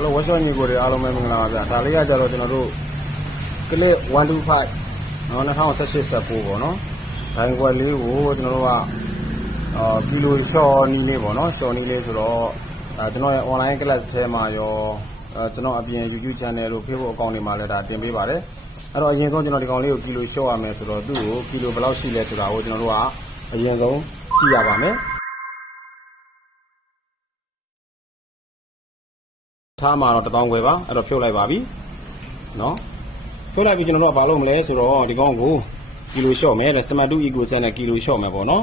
Hello ဝက်ရှော့ညီကိုတွေအားလုံးပဲမင်္ဂလာပါဗျာဒါလေးကကြတော့ကျွန်တော်တို့ကလစ်125နော်2018ဆက်ပို့ပေါ့နော်ဒိုင်ကွက်လေးကိုကျွန်တော်တို့ကအာကီလိုရှော့နီးလေးပေါ့နော်ရှော့နီးလေးဆိုတော့အဲကျွန်တော်ရဲ့ online class ထဲမှာရောအဲကျွန်တော်အပြင် YouTube channel လို့ Facebook account တွေမှာလည်းဒါတင်ပေးပါတယ်အဲ့တော့အရင်ဆုံးကျွန်တော်ဒီကောင်လေးကိုကီလိုရှော့ရမယ်ဆိုတော့သူ့ကိုကီလိုဘယ်လောက်ရှိလဲဆိုတာကိုကျွန်တော်တို့ကအရင်ဆုံးကြည့်ရပါမယ် ထားမှာတော့1000ခွဲပါအဲ့တော့ဖြုတ်လိုက်ပါပြီနော်ဖြုတ်လိုက်ပြီကျွန်တော်တို့ကဘာလုပ်မလဲဆိုတော့ဒီကောင်ကိုကီလိုလျှော့မယ်တဲ့စမတ်တူအီကိုဆန်နဲ့ကီလိုလျှော့မယ်ပေါ့နော်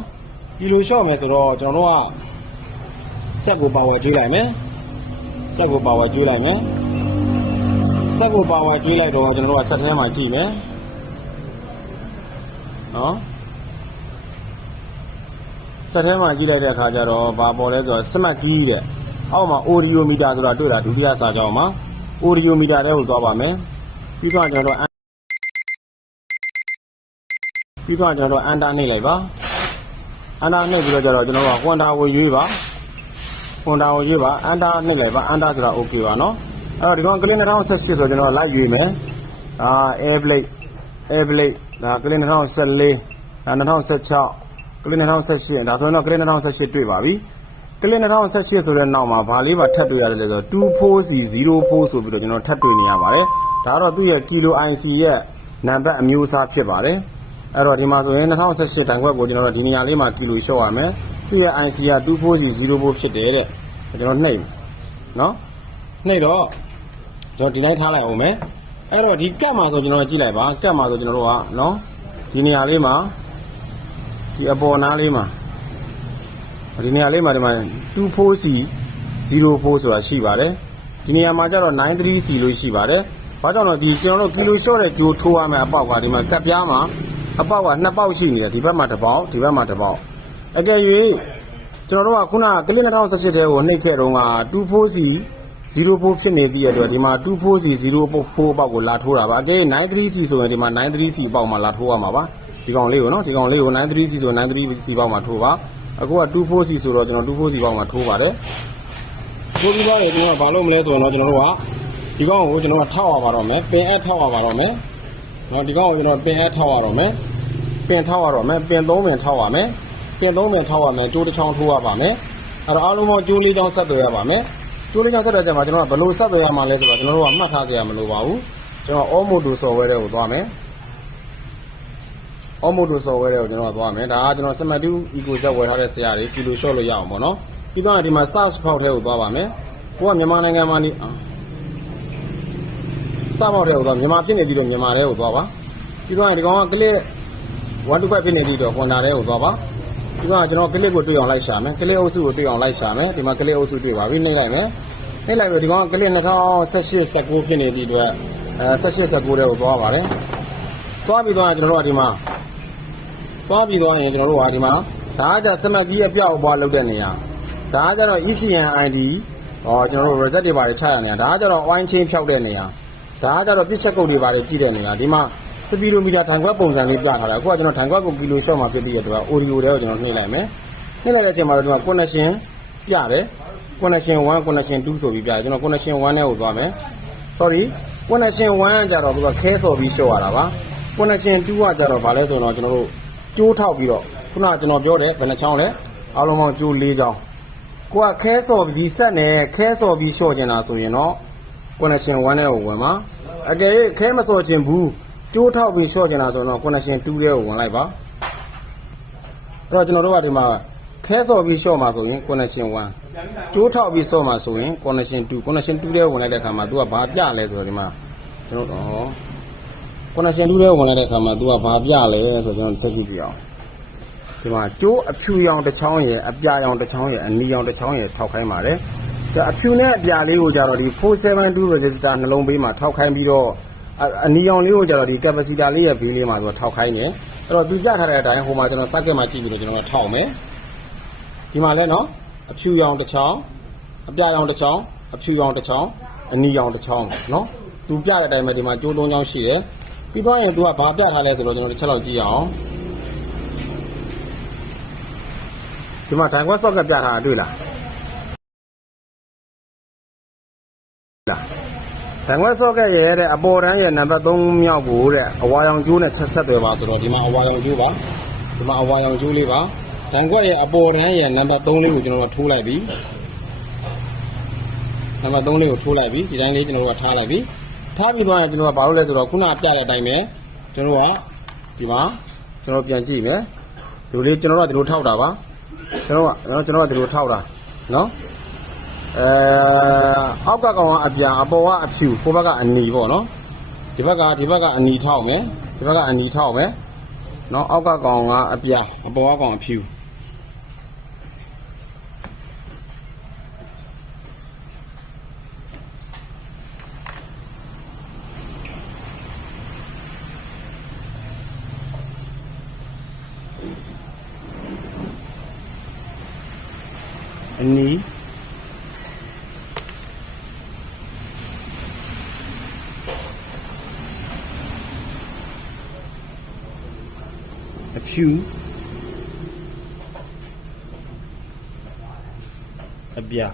ကီလိုလျှော့မယ်ဆိုတော့ကျွန်တော်တို့ကဆက်ကိုပါဝါကျွေးလိုက်မယ်ဆက်ကိုပါဝါကျွေးလိုက်မယ်ဆက်ကိုပါဝါကျွေးလိုက်တော့ကျွန်တော်တို့ကဆက်ထဲမှာကြည့်မယ်နော်ဆက်ထဲမှာကြည့်လိုက်တဲ့အခါကျတော့ဘာပေါ်လဲဆိုတော့စမတ်ကြီးတဲ့ အောက်မှာ audio meter ဆိုတာတွေ့တာဒုတိယစာကြောင်းမှာ audio meter တဲ့ကိုသွားပါမယ်ပြီးတော့ကျွန်တော်တို့ပြီးတော့ကျွန်တော်တို့အန်တာနှိပ်လိုက်ပါအန်တာနှိပ်ပြီးတော့ကျတော့ကျွန်တော်တို့ကဟွန်တာကိုရွေးပါဟွန်တာကိုရွေးပါအန်တာနှိပ်လိုက်ပါအန်တာဆိုတာ okay ပါနော်အဲ့တော့ဒီကောင်ကလင်း2018ဆိုတော့ကျွန်တော်လိုက်ရွေးမယ်ဒါ air blade air blade ဒါကလင်း2014ဒါ2016ကလင်း2018ဒါဆိုရင်တော့ကလင်း2018တွေ့ပါပြီ ကလစ်2018ဆိုတဲ့နောက်မှာဘာလေးပါထပ်တွေ့ရတယ်လဲဆိုတော့ 24C04 ဆိုပြီးတော့ကျွန်တော်ထပ်တွေ့နေရပါတယ်ဒါကတော့သူ့ရဲ့ kilo IC ရဲ့နံပါတ်အမျိုးအစားဖြစ်ပါတယ်အဲ့တော့ဒီမှာဆိုရင်2018တန်ခွက်ကိုကျွန်တော်တို့ဒီနေရာလေးမှာ kilo လျှော့ရမယ်သူ့ရဲ့ IC က 24C04 ဖြစ်တယ်တဲ့ကျွန်တော်နှိပ်မယ်နော်နှိပ်တော့ကျွန်တော်ဒီတိုင်းထားလိုက်အောင်မယ်အဲ့တော့ဒီကတ်မှာဆိုကျွန်တော်ကြည့်လိုက်ပါကတ်မှာဆိုကျွန်တော်တို့ကနော်ဒီနေရာလေးမှာဒီအပေါ်နားလေးမှာ ဒီနေရာလေးမှာဒီမှာ 24C 04ဆိုတာရှိပါတယ်ဒီနေရာမှာကျတော့ 93C လို့ရှိပါတယ်ဘာကြောင့်လဲဒီကျွန်တော်တို့ကီလိုလျှော့တဲ့ဂျိုထိုးရမယ်အပေါက်ကဒီမှာကပ်ပြားမှာအပေါက်ကနှစ်ပေါက်ရှိနေတယ်ဒီဘက်မှာတစ်ပေါက်ဒီဘက်မှာတစ်ပေါက်အကယ်၍ကျွန်တော်တို့ကခုနကလစ်2018ထဲကိုနှိပ်ခဲ့တော့က 24C 04ဖြစ်နေသည့်အတွက်ဒီမှာ 24C 04ပေါက်ကိုလာထိုးတာပါအကယ် 93C ဆိုရင်ဒီမှာ 93C ပေါက်မှာလာထိုးရမှာပါဒီကောင်လေးကိုနော်ဒီကောင်လေးကို 93C ဆို 93C ပေါက်မှာထိုးပါ အခုက 24C ဆိုတော့ကျွန်တော် 24C ပေါက်မှာထိုးပါတယ်ထိုးပြီးတော့ဒီကဘာလုပ်မလဲဆိုတော့ကျွန်တော်တို့ကဒီကောင်ကိုကျွန်တော်ကထောက်ရပါတော့မယ်ပင်အပ်ထောက်ရပါတော့မယ်နော်ဒီကောင်ကိုကျွန်တော်ပင်အပ်ထောက်ရတော့မယ်ပင်ထောက်ရတော့မယ်ပင်3ပင်ထောက်ရမယ်ပင်3ပင်ထောက်ရမယ်ကျိုးတစ်ချောင်းထိုးရပါမယ်အဲ့တော့အားလုံးပေါင်းကျိုးလေးချောင်းဆက်သွယ်ရပါမယ်ကျိုးလေးချောင်းဆက်တဲ့ကြမှာကျွန်တော်ကဘယ်လိုဆက်သွယ်ရမှာလဲဆိုတော့ကျွန်တော်တို့ကမှတ်ထားကြရမလို့ပါဘူးကျွန်တော် Omodo software တွေကိုသွားမယ် Omodo software တွေကိုကျွန်တော်ကသွားမယ်ဒါကကျွန်တော် Smart 2 Eco Set ဝယ်ထားတဲ့ဆရာတွေကီလို shot လို့ရအောင်ပေါ့နော်ပြီးတော့ဒီမှာ search ဖောက်ထဲကိုသွားပါမယ်ကိုကမြန်မာနိုင်ငံမှာနေစမောက်ထဲကိုသွားမြန်မာဖြစ်နေပြီးတော့မြန်မာထဲကိုသွားပါပြီးတော့ဒီကောင်က click 125ဖြစ်နေပြီးတော့ Honda ထဲကိုသွားပါဒီကောင်ကကျွန်တော် click ကိုတွေ့အောင်လိုက်ရှာမယ် click အုပ်စုကိုတွေ့အောင်လိုက်ရှာမယ်ဒီမှာ click အုပ်စုတွေ့ပါပြီနှိပ်လိုက်မယ်နှိပ်လိုက်ပြီဒီကောင်က click 2018 19ဖြစ်နေပြီးတော့အဲ18 19ထဲကိုသွားပါတယ်သွားပြီးတော့ကျွန်တော်တို့ကဒီမှာ သွားပြီးသွားရင်ကျွန်တော်တို့ကဒီမှာဒါကကြစမတ်ကြီးအပြောက်အပွားလုပ်တဲ့နေရာဒါကကြတော့ ECN ID ဟောကျွန်တော်တို့ reset တွေပါတယ်ချရနေရဒါကကြတော့ wine chain ဖြောက်တဲ့နေရာဒါကကြတော့ပြစ်ချက်ကုတ်တွေပါတယ်ကြည့်တဲ့နေရာဒီမှာစပီဒိုမီတာထိုင်ခွက်ပုံစံလေးပြထားတယ်အခုကကျွန်တော်ထိုင်ခွက်ကိုကီလိုရှော့မှာပြည့်တည်ရတော့ audio တွေကိုကျွန်တော်နှိမ့်လိုက်မယ်နှိမ့်လိုက်တဲ့အချိန်မှာတော့ဒီမှာ connection ပြတယ် connection 1 connection 2ဆိုပြီးပြတယ်ကျွန်တော် connection 1နဲ့ကိုသွားမယ် sorry connection 1ကကြတော့သူကခဲဆော်ပြီးရှော့ရတာပါ connection 2ကကြတော့ဗာလဲဆိုတော့ကျွန်တော်တို့ ကျိုးထောက်ပြီးတော့ခုနကကျွန်တော်ပြောတယ်ဘယ်နှချောင်းလဲအားလုံးပေါင်းကျိုး၄ချောင်းကိုကခဲစော်ပြီးဆက်နေခဲစော်ပြီးလျှော့ကျင်တာဆိုရင်တော့ connection 1နဲ့ကိုဝင်ပါအကယ်၍ခဲမစော်ကျင်ဘူးကျိုးထောက်ပြီးလျှော့ကျင်တာဆိုရင်တော့ connection 2တဲ့ကိုဝင်လိုက်ပါအဲ့တော့ကျွန်တော်တို့ကဒီမှာခဲစော်ပြီးလျှော့မှာဆိုရင် connection 1ကျိုးထောက်ပြီးစော့မှာဆိုရင် connection 2 connection 2တဲ့ကိုဝင်လိုက်တဲ့အခါမှာ तू ကဘာပြလဲဆိုတော့ဒီမှာကျွန်တော် တို့ connection 2တဲ့ကိုဝင်လိုက်တဲ့အခါမှာ तू ကဘာပြလဲဆိုတော့ကျွန်တော်ချက်ကြည့်ပြအောင်ဒီမှာကျိုးအဖြူရောင်တစ်ချောင်းရယ်အပြာရောင်တစ်ချောင်းရယ်အနီရောင်တစ်ချောင်းရယ်ထောက်ခိုင်းပါတယ်ဒါအဖြူနဲ့အပြာလေးကိုကြတော့ဒီ472 resistor နှလုံးပေးမှာထောက်ခိုင်းပြီးတော့အအနီရောင်လေးကိုကြတော့ဒီ capacitor လေးရဲ့ဘေးလေးမှာဆိုတော့ထောက်ခိုင်းတယ်အဲ့တော့သူပြထားတဲ့အတိုင်းဟိုမှာကျွန်တော် circuit မှာကြည့်ပြီးတော့ကျွန်တော်ထောက်မယ်ဒီမှာလဲနော်အဖြူရောင်တစ်ချောင်းအပြာရောင်တစ်ချောင်းအဖြူရောင်တစ်ချောင်းအနီရောင်တစ်ချောင်းနော်သူပြတဲ့အတိုင်းပဲဒီမှာကျိုးသုံးချောင်းရှိတယ် ပြီးတော့ရင်သူကဘာပြထားလဲဆိုတော့ကျွန်တော်တစ်ချက်လောက်ကြည့်အောင်ဒီမှာဒိုင်ခွက်ဆော့ကပြထားတာတွေ့လားလားတန်ခွဲဆော့ကက်ရဲ့တဲ့အပေါ်တန်းရဲ့နံပါတ်3မြောက်ကိုတဲ့အဝါရောင်ကျိုးနဲ့ချက်ဆက်သွယ်ပါဆိုတော့ဒီမှာအဝါရောင်ကျိုးပါဒီမှာအဝါရောင်ကျိုးလေးပါတန်ခွဲရဲ့အပေါ်တန်းရဲ့နံပါတ်3လေးကိုကျွန်တော်တို့ထိုးလိုက်ပြီနံပါတ်3လေးကိုထိုးလိုက်ပြီဒီတိုင်းလေးကျွန်တော်တို့ကထားလိုက်ပြီ ထားပြီးသွားရင်ကျွန်တော်ကဘာလုပ်လဲဆိုတော့ခုနပြတဲ့အတိုင်းပဲကျွန်တော်ကဒီမှာကျွန်တော်ပြန်ကြည့်မယ်ဒီလိုလေးကျွန်တော်တို့ကဒီလိုထောက်တာပါကျွန်တော်ကကျွန်တော်ကဒီလိုထောက်တာနော်အဲအောက်ကကောင်ကအပြန်အပေါ်ကအဖြူဟိုဘက်ကအနီပေါ့နော်ဒီဘက်ကဒီဘက်ကအနီထောက်မယ်ဒီဘက်ကအနီထောက်မယ်နော်အောက်ကကောင်ကအပြန်အပေါ်ကကောင်အဖြူ အနီအဖြူအပြန်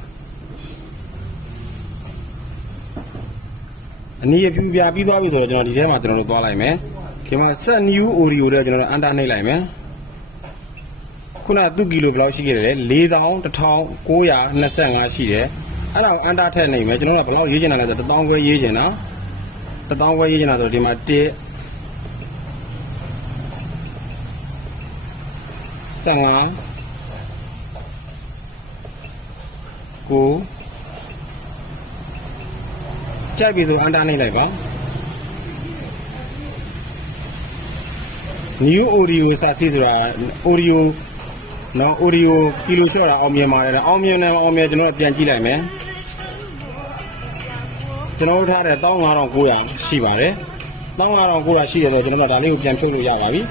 အနီအဖြူပြပြီးသွားပြီဆိုတော့ကျွန်တော်ဒီထဲမှာကျွန်တော်တို့သွားလိုက်မယ်ဒီမှာ set new audio တဲ့ကျွန်တော်တို့အန်တာနှိပ်လိုက်မယ် ခုနကသူ့ကီလိုဘယ်လောက်ရှိခဲ့တယ်လဲ4125ရှိတယ်အဲ့ဒါကိုအန်တာထည့်နိုင်မယ်ကျွန်တော်တို့ကဘယ်လောက်ရေးချင်တာလဲဆိုတော့1000ခွဲရေးချင်တာ1000ခွဲရေးချင်တာဆိုတော့ဒီမှာ1 15ကိုကြိုက်ပြီဆိုအန်တာနှိပ်လိုက်ပါ new audio စာစီဆိုတာ audio နော် audio ကီလိုလျှော့တာအောင်မြင်ပါတယ်အောင်မြင်တယ်မအောင်မြင်ကျွန်တော်တို့ပြန်ကြည့်လိုက်မယ်ကျွန်တော်တို့ထားတဲ့15900ရှိပါတယ်15900ရှိတယ်ဆိုတော့ကျွန်တော်တို့ဒါလေးကိုပြန်ဖြုတ်လို့ရပါပြီ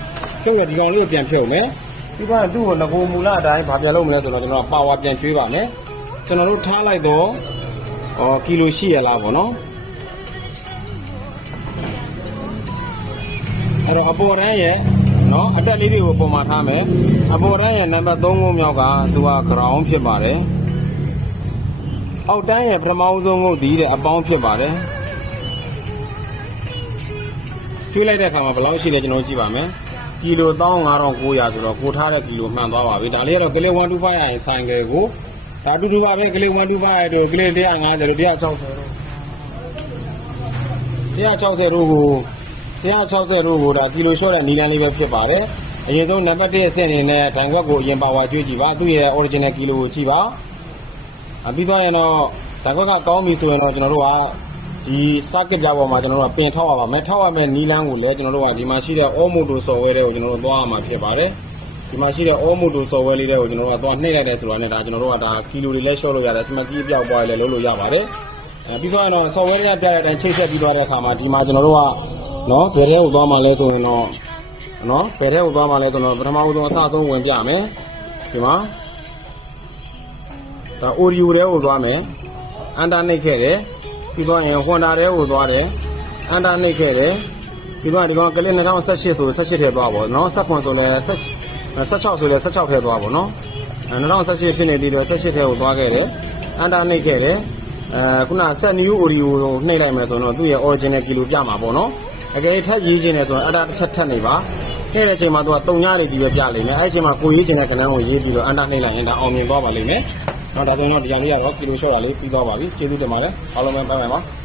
ဖြုတ်ရဒီကောင်လေးကိုပြန်ဖြုတ်မယ်ဒီကသူ့ကိုငကိုမူလအတိုင်းဘာပြန်လုပ်မလဲဆိုတော့ကျွန်တော်ပါဝါပြန်ကျွေးပါမယ်ကျွန်တော်တို့ထားလိုက်တော့ဟောကီလိုရှိရလားပေါ့နော်အဲ့တော့အပေါ်တန်းရဲ့ နော်အတက်လေးတွေကိုပုံမှန်ထားမယ်အပေါ်တန်းရဲ့နံပါတ်3ခုမြောက်ကသူက ground ဖြစ်ပါတယ်အောက်တန်းရဲ့ပထမဦးဆုံးငုတ်ဒီတဲ့အပေါင်းဖြစ်ပါတယ်ကျွေးလိုက်တဲ့အခါမှာဘယ်လောက်ရှိလဲကျွန်တော်ကြည့်ပါမယ်ကီလို15900ဆိုတော့ကိုထားတဲ့ကီလိုမှန်သွားပါပြီဒါလေးကတော့ကလေး125ရရင်ဆိုင်ကယ်ကိုဒါတူတူပါပဲကလေး125ရတို့ကလေး150တို့160တို့160တို့ကို 160တို့ကိုဒါကီလိုလျှော့တဲ့နီလန်းလေးပဲဖြစ်ပါတယ်အရင်ဆုံးနံပါတ်1အဆင့်အနေနဲ့ဒိုင်ခွက်ကိုအရင်ပါဝါကျွေးကြည့်ပါသူ့ရဲ့ original ကီလိုကိုကြည့်ပါအပြီးသွားရင်တော့ဒိုင်ခွက်ကကောင်းပြီဆိုရင်တော့ကျွန်တော်တို့ကဒီ circuit ပြပေါ်မှာကျွန်တော်တို့ကပင်ထောက်ရပါမယ်ထောက်ရမယ့်နီလန်းကိုလည်းကျွန်တော်တို့ကဒီမှာရှိတဲ့ all motor software တွေကိုကျွန်တော်တို့သွားရမှာဖြစ်ပါတယ်ဒီမှာရှိတဲ့ all motor software လေးတွေကိုကျွန်တော်တို့ကသွားနှိပ်လိုက်တယ်ဆိုတာနဲ့ဒါကျွန်တော်တို့ကဒါကီလိုတွေလည်းလျှော့လို့ရတယ် smart key အပြောက်သွားရလည်းလုပ်လို့ရပါတယ်အဲပြီးသွားရင်တော့ software တွေကပြတဲ့အတိုင်းချိတ်ဆက်ပြီးသွားတဲ့အခါမှာဒီမှာကျွန်တော်တို့က နော်ဘယ်ထဲကိုသွားမှလဲဆိုရင်တော့နော်ဘယ်ထဲကိုသွားမှလဲဆိုတော့ပထမဦးဆုံးအစဆုံးဝင်ပြမယ်ဒီမှာဒါ audio ထဲကိုသွားမယ်အန်တာနှိပ်ခဲ့တယ်ပြီးတော့ရင် Honda ထဲကိုသွားတယ်အန်တာနှိပ်ခဲ့တယ်ပြီးတော့ဒီကောင်ကလစ်2018ဆို18ထဲသွားပါတော့19ဆိုလဲ16ဆိုလဲ16ထဲသွားပါတော့အဲ2018ဖြစ်နေသေးတယ်18ထဲကိုသွားခဲ့တယ်အန်တာနှိပ်ခဲ့တယ်အဲခုန set new audio ကိုနှိပ်လိုက်မယ်ဆိုတော့သူ့ရဲ့ original kilo ပြမှာပေါ့နော် အကယ်ထပ်ရေးခြင်းနဲ့ဆိုတော့အတာတစ်ဆက်ထပ်နေပါခဲ့တဲ့အချိန်မှာသူကတုံညနေကြီးပဲပြလိမ့်မယ်အဲ့ဒီအချိန်မှာကိုရေးခြင်းနဲ့ကဏ္ဍကိုရေးပြီးတော့အန်တာနှိပ်လိုက်ရင်ဒါအောင်မြင်သွားပါလိမ့်မယ်နောက်ဒါဆိုရင်တော့ဒီကြောင်လေးကတော့ကီလိုလျှော့တာလေးပြီးသွားပါပြီကျေးဇူးတင်ပါတယ်အားလုံးပဲ拜拜ပါ